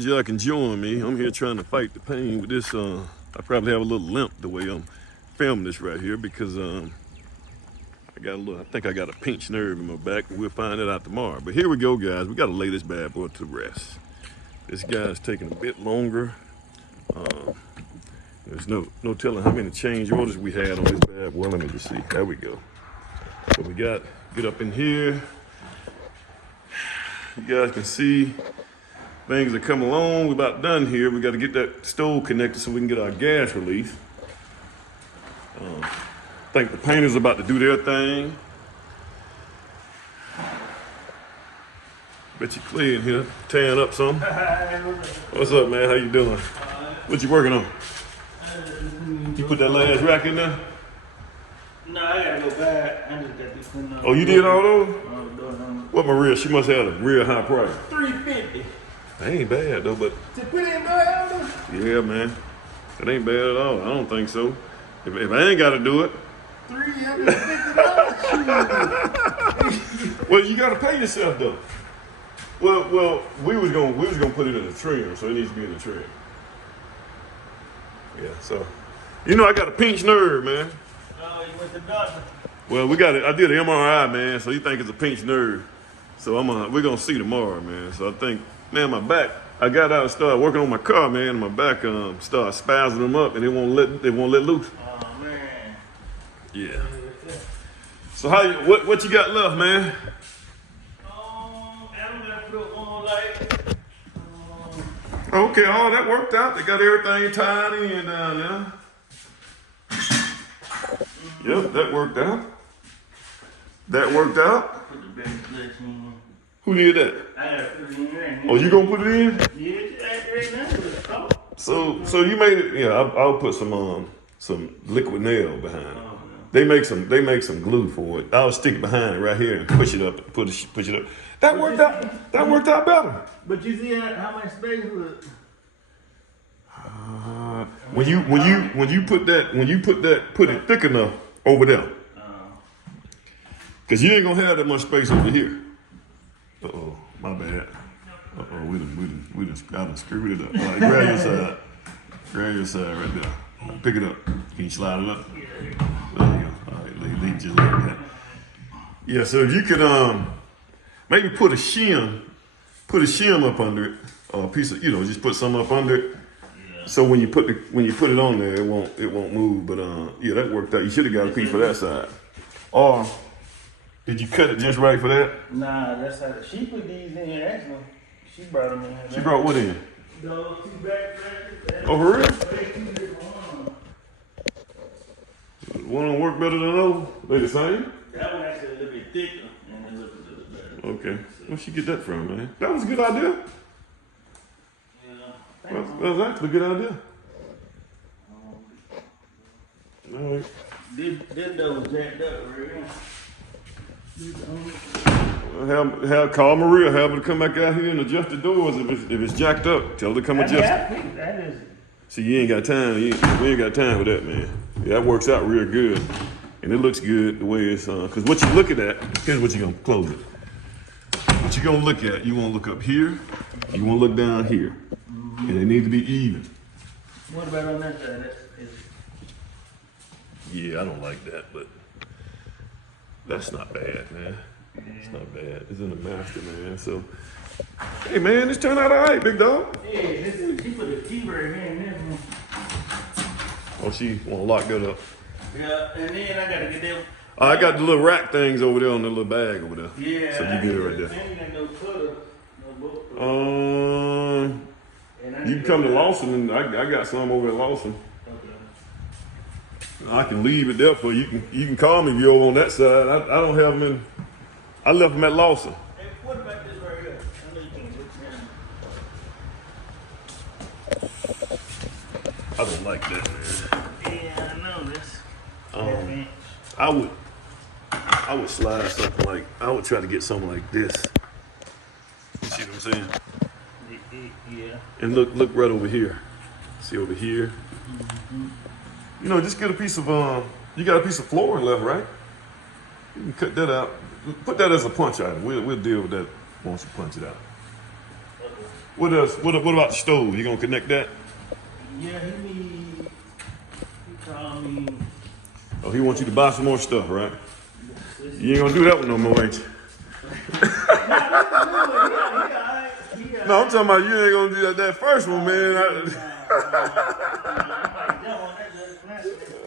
glad y'all can join me. I'm here trying to fight the pain with this. I probably have a little limp the way I'm filming this right here because I think I got a pinched nerve in my back. We'll find that out tomorrow. But here we go, guys. We got to lay this bad boy to rest. This guy's taking a bit longer. There's no telling how many change orders we had on this bad boy. Let me just see. There we go. So we got, get up in here. You guys can see things are coming along. We're about done here. We got to get that stove connected so we can get our gas release. I think the painters are about to do their thing. Bet you Clay in here tearing up something. What's up, man? How you doing? What you working on? You put that last rack in there? No, I gotta go back. I just got this one. Oh, you did all those? What Maria? She must have a real high price. $350. That ain't bad though, but To put in there, yeah, man, that ain't bad at all. I don't think so. If I ain't got to do it, $350. well, you got to pay yourself though. Well, we was gonna put it in the trim, so it needs to be in the trim. Yeah, so I got a pinched nerve, man. Oh, you went to the doctor? Well, we got it. I did an MRI, man. So you think it's a pinched nerve? So we're gonna see tomorrow, man. So I think, man, my back. I got out and started working on my car, man. And my back started spasming them up, and they won't let loose. Oh man. Yeah. So what you got left, man? I'm gonna put on like. Okay, all that worked out. They got everything tied in down there. Yep, that worked out. That worked out. Put the baby clutch in. Who did that? I gotta put it in there. Oh, you gonna put it in? Yeah, right now it's cold. So you made it. Yeah, I'll put some liquid nail behind it. They make some glue for it. I'll stick it behind it right here and push it up. Push it up. That worked out. That worked out better. But you see how much space was? When you put it thick enough over there. Cause you ain't gonna have that much space over here. Uh-oh, my bad. Uh-oh, we done screwed it up. All right, grab your side. Grab your side right there. Pick it up. Can you slide it up? There you go. All right, leave just like that. Yeah, so if you could maybe put a shim up under it, or a piece of, just put some up under it. So when you put it on there, it won't move. But yeah, that worked out. You should have got a piece for that side. Or did you cut it just right for that? Nah, that's how she put these in here. Actually, she brought them in here. She brought what in? Those two back brackets. Oh, for real? One don't work better than those? They the same? That one actually a little bit thicker and it looked a little better. Okay. Where'd she get that from, man? That was a good idea. Yeah. That was actually a good idea. All right. This door was jacked up, right? Call Maria, have her to come back out here and adjust the doors if it's jacked up. Tell her to come adjust it. That is. See, you ain't got time. We ain't got time for that, man. Yeah, that works out real good. And it looks good the way it's because what you're looking at, here's what you're gonna close it. What you're gonna look at, you wanna look up here, you wanna look down here. And they need to be even. What about on that side? Yeah, I don't like that, but that's not bad, man. It's not bad. It's in the master, man. So, hey, man, this turned out all right, big dog. Yeah, she put a key right here in this one. Oh, she wanna lock that up. Yeah, and then I gotta get them. I got the little rack things over there on the little bag over there. Yeah. So you get it right there. And no cutter, no book. You can come to Lawson, and I got some over at Lawson. Okay. I can leave it there for you. You can call me if you're over on that side. I don't have them in. I left them at Lawson. Hey, what about this right here? I know you can look down. I don't like that, man. Yeah, I know this. I would slide something like, I would try to get something like this. You see what I'm saying? Yeah. And look right over here. See over here? Mm-hmm. Just get a piece of, you got a piece of flooring left, right? You can cut that out. Put that as a punch item. We'll deal with that once you punch it out. Okay. What else? What about the stove? You gonna connect that? Yeah, he called me. Oh, he wants you to buy some more stuff, right? You ain't gonna do that one no more, ain't you? No, I'm talking about you ain't gonna do that first one, man.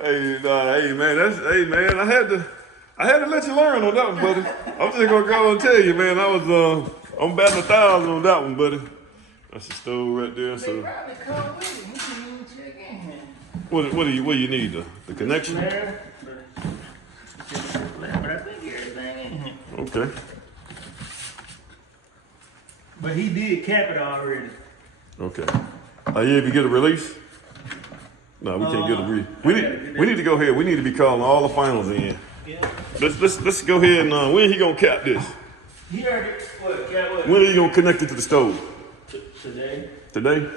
Hey, man. I had to let you learn on that one, buddy. I'm just gonna go and tell you, man. I'm batting 1,000 on that one, buddy. That's the stove right there. They So, probably come with it. We can even check in. what do you need? The connection? There, but I think everything in here. Okay. But he did cap it already. Okay. Yeah, if you get a release? No, we can't get a release. We need to go ahead. We need to be calling all the finals in. Yeah. Let's go ahead and when he gonna cap this? He already cap what? When are you gonna connect it to the stove? Today. Today? Yeah.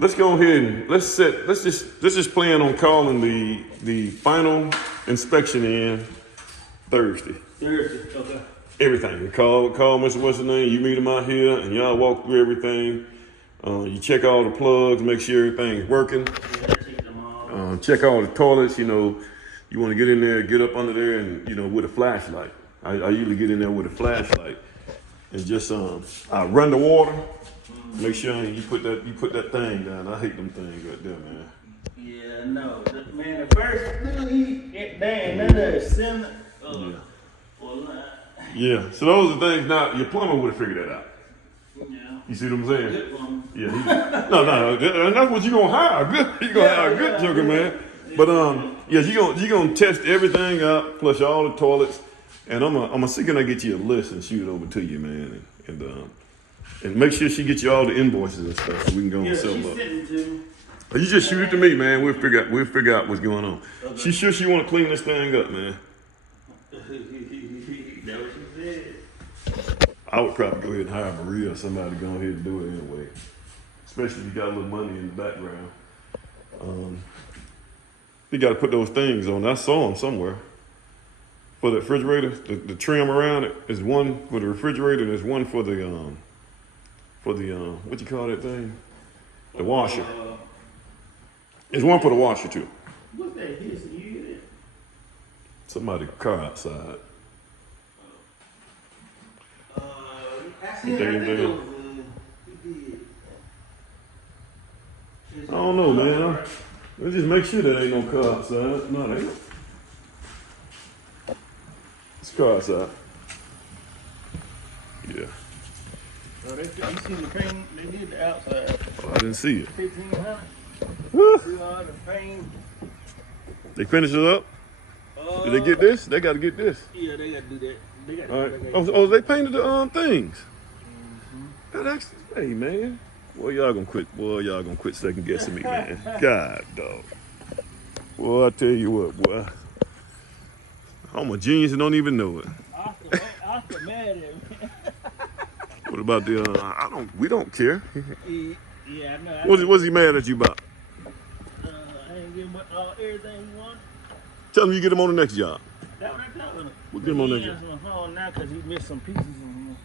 Let's go ahead and let's just plan on calling the final inspection in Thursday. Thursday, okay. Everything. Call Mr. What's his name? You meet him out here and y'all walk through everything. You check all the plugs, make sure everything's working. Yeah, check them all. Check all the toilets. You know, you want to get in there, get up under there, and with a flashlight. I usually get in there with a flashlight and just I run the water. Make sure you put that thing down. I hate them things right there, man. Yeah, no, man. The first none of similar. Yeah. So those are things. Now your plumber would have figured that out. Yeah. You see what I'm saying? Good one. Yeah. No. And that's what you gonna hire. Good. You gonna hire a good joker, man. But yeah, you gonna test everything out, plus all the toilets, and I'm gonna see can I get you a list and shoot it over to you, man, and make sure she gets you all the invoices and stuff so we can go and sell them up. You just shoot it to me, man. We'll figure out what's going on. Okay. She want to clean this thing up, man. That what she said. I would probably go ahead and hire Maria or somebody to go ahead and do it anyway. Especially if you got a little money in the background. You got to put those things on. I saw them somewhere. For the refrigerator, the trim around it is one for the refrigerator, and there's one for the what you call that thing? The washer. There's one for the washer too. What's that? You Somebody's car outside. I don't know, man. Let's just make sure there ain't no car outside. No, there ain't. It's a car outside. Yeah. Oh, you seen the paint? They did the outside. Oh, I didn't see it. 1,500. Woo. The paint. They finish it up? Did they get this? They got to get this. Yeah, they got to do that. They got all right. Oh, they painted the things. Mm-hmm. Hey, man. Boy, y'all gonna quit. Boy, y'all gonna quit second guessing me, man. God, dog. Boy, I tell you what, boy. I'm a genius and don't even know it. Oscar mad at me. What about the? We don't care. Yeah, I know. What's he mad at you about? I ain't getting everything you want. Tell him you get him on the next job. That's what I'm telling him. We'll get him on the next job. He's home now because he missed some pieces in here.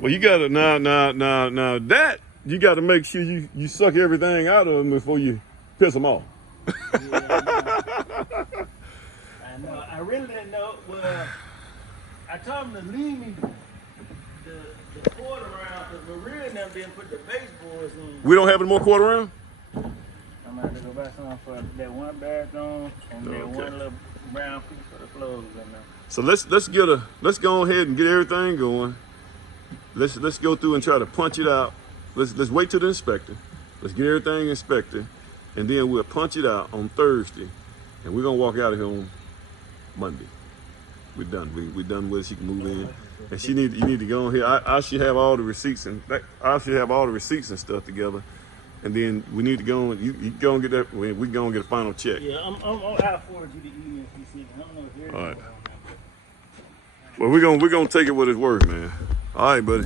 Well, you gotta now that you gotta make sure you suck everything out of them before you piss them off. Yeah, I know. I really didn't know. Well, I told him to leave me the quarter round because Maria and them didn't put the baseboards in. We don't have any more quarter round? I'm gonna have to go buy some for that one bathroom and that one little brown piece for the clothes in there. So let's go ahead and get everything going. Let's go through and try to punch it out. Let's wait till the inspector. Let's get everything inspected, and then we'll punch it out on Thursday, and we're gonna walk out of here on Monday. We're done. We're done with it. She can move in, and you need to go on here. I should have all the receipts and stuff together, and then we need to go and you go and get that. We go and get a final check. Yeah, I'm out forward to the EFCC. I don't know if you're all right. Well, we're gonna take it with its word, man. All right, buddy.